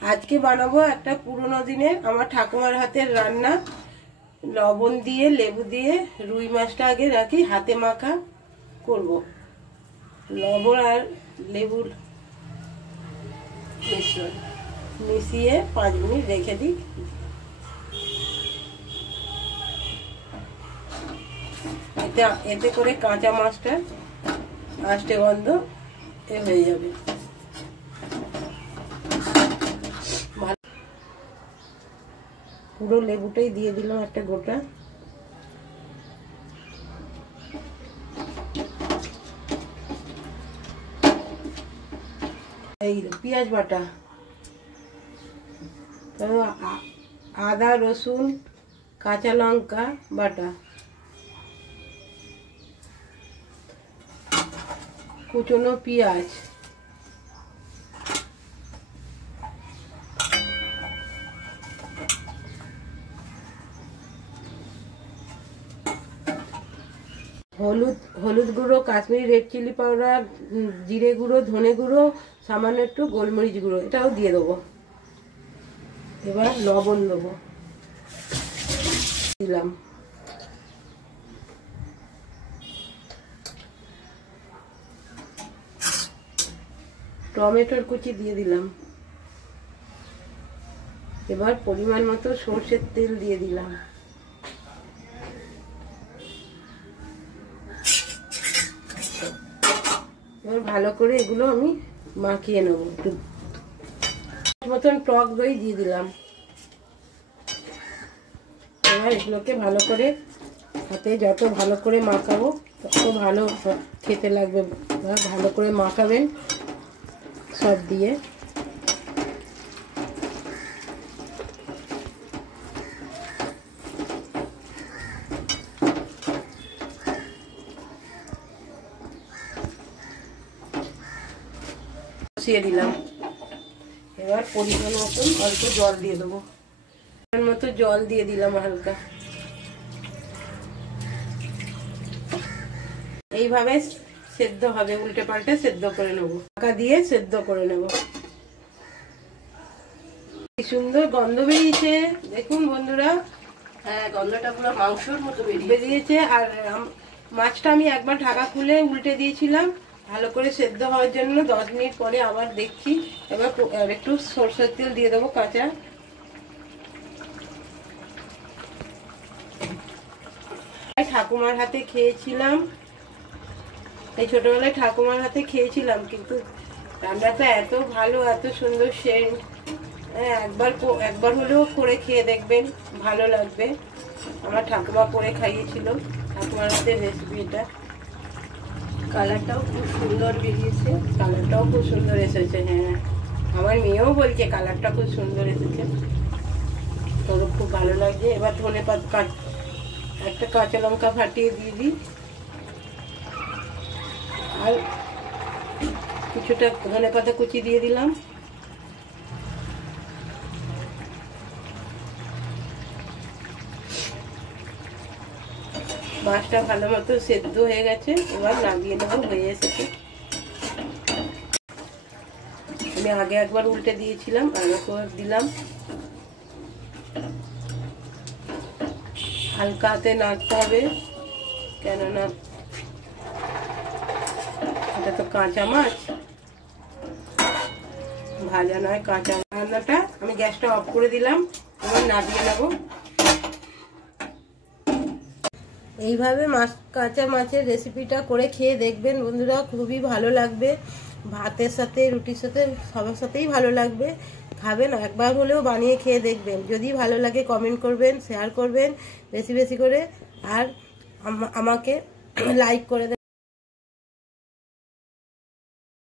আজকে বানাবো একটা পুরোনো দিনের আমার ঠাকুমার হাতের রান্না। লবণ দিয়ে লেবু দিয়ে রুই মাছটা আগে রাখি, হাতে মাখা করব। লবণ আর লেবুর মিশ্রণ মিশিয়ে 5 মিনিট রেখে দিই। এতে করে কাঁচা মাছটা আষ্টে গন্ধ হয়ে যাবে। পুরো লেবুটাই দিয়ে দিলাম একটা গোটা। এই পেঁয়াজ বাটা, আদা রসুন কাঁচা লঙ্কা বাটা, কুচনো পেঁয়াজ, হলুদ গুঁড়ো, কাশ্মীরি রেড চিলি পাউডার, জিরে গুঁড়ো, ধনে গুঁড়ো, সামান্য একটু গোলমরিচ গুঁড়ো এটাও দিয়ে দেবো। এবার লবণ দেবো, দিলাম। টমেটোর কুচি দিয়ে দিলাম। এবার পরিমাণ মতো সরষের তেল দিয়ে দিলাম। এবার ভালো করে এগুলো আমি মাখিয়ে নেব। একটু মতন টক দই দিয়ে দিলাম। এবার এগুলোকে ভালো করে হাতে যত ভালো করে মাখাবো তত ভালো খেতে লাগবে। ভালো করে মাখাবেন সব দিয়ে। বসিয়ে দিলাম। এবার পরিমাণ মতন অল্প জল দিয়ে দেবো। পরিমাণ মতো জল দিয়ে দিলাম হালকা। এইভাবে সেদ্ধ হবে, উল্টে পাল্টে সেদ্ধ করে নেবো। ঢাকা দিয়ে সেদ্ধ করে নেব। কি সুন্দর গন্ধ বেরিয়েছে দেখুন বন্ধুরা। হ্যাঁ, গন্ধটা পুরো মাংসের মতো বেরিয়েছে। আর মাছটা আমি একবার ঢাকা খুলে উল্টে দিয়েছিলাম ভালো করে সেদ্ধ হওয়ার জন্য। 10 মিনিট পরে আবার দেখছি। এবার একটু সরষের তেল দিয়ে দেবো কাঁচা। ঠাকুমার হাতে খেয়েছিলাম, এই ছোটবেলায় ঠাকুমার হাতে খেয়েছিলাম, কিন্তু রান্নাটা এত ভালো, এত সুন্দর সেন্ট। একবার হলেও করে খেয়ে দেখবেন, ভালো লাগবে। আমার ঠাকুমা করে খাইয়েছিল, ঠাকুমার হাতের রেসিপি এটা। কালারটাও খুব সুন্দর বেরিয়েছে। কালারটাও খুব সুন্দর এসেছে। হ্যাঁ, আমার মেয়েও বলছে কালারটা খুব সুন্দর এসেছে, তোরও খুব ভালো লাগছে। এবার ধনে পাতা, একটা কাঁচা লঙ্কা ফাটিয়ে দিয়ে দিই, আর কিছুটা ধনে পাতা কুচি দিয়ে দিলাম। মাছটা ভালো মতো সেদ্ধ হয়ে গেছে। এবার নামিয়ে নেবো, হয়ে এসেছে। আমি আগে একবার উল্টে দিয়েছিলাম, আর একবার দিলাম। হালকা হাতে নাড়তে হবে, কেননা এটা তো কাঁচা মাছ, ভাজা নয় কাঁচা। রান্নাটা আমি গ্যাসটা অফ করে দিলাম। এবার নামিয়ে নেব। এইভাবে কাঁচা মাছের রেসিপিটা করে খেয়ে দেখবেন বন্ধুরা, খুবই ভালো লাগবে। ভাতের সাথে, রুটির সাথে, সবার সাথেই ভালো লাগবে। খাবেন, একবার হলেও বানিয়ে খেয়ে দেখবেন। যদি ভালো লাগে কমেন্ট করবেন, শেয়ার করবেন বেশি বেশি করে, আর আমাকে লাইক করে দেবেন।